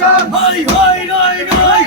High high নাই নাই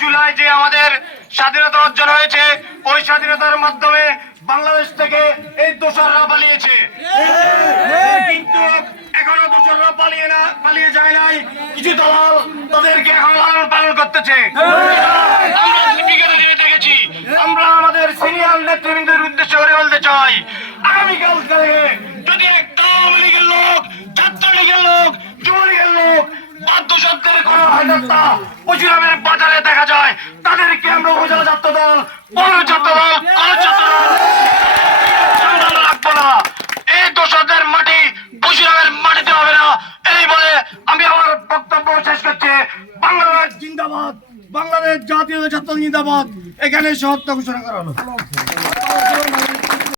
জুলাই যে আমাদের স্বাধীনতা অর্জন হয়েছে, ওই স্বাধীনতার মাধ্যমে বাংলাদেশ থেকে এই দোসররা পালিয়েছে, কিন্তু এখনো দোসররা পালিয়ে যায় নাই। কিছু দল তাদেরকে এখন লালন পালন করতেছে। আমরা বিগত দিনে দেখেছি। আমরা আমাদের সিনিয়র নেতৃবৃন্দের উদ্দেশ্য করে বলতে চাই, আগামীকাল যদি একটা আওয়ামী লীগের লোক, ছাত্রলীগের লোক, যুবলীগের লোক বাদ্যযন্ত্রের কোন হয়রাত্তা পশুরামের বাজারে দেখা যায়, তাদেরকে আমরা উপজেলা ছাত্র দল, পৌর ছাত্র দল, কলেজ ছাত্র দল রাখবো না। এই দোষদের মাটি পশুরামের মাটিতে হবে না। এই বলে আমি আমার বক্তব্য শেষ করছি। বাংলাদেশ জিন্দাবাদ, বাংলাদেশ জাতীয় ছাত্র জিন্দাবাদ। এখানে সত্য ঘোষণা করা হলো।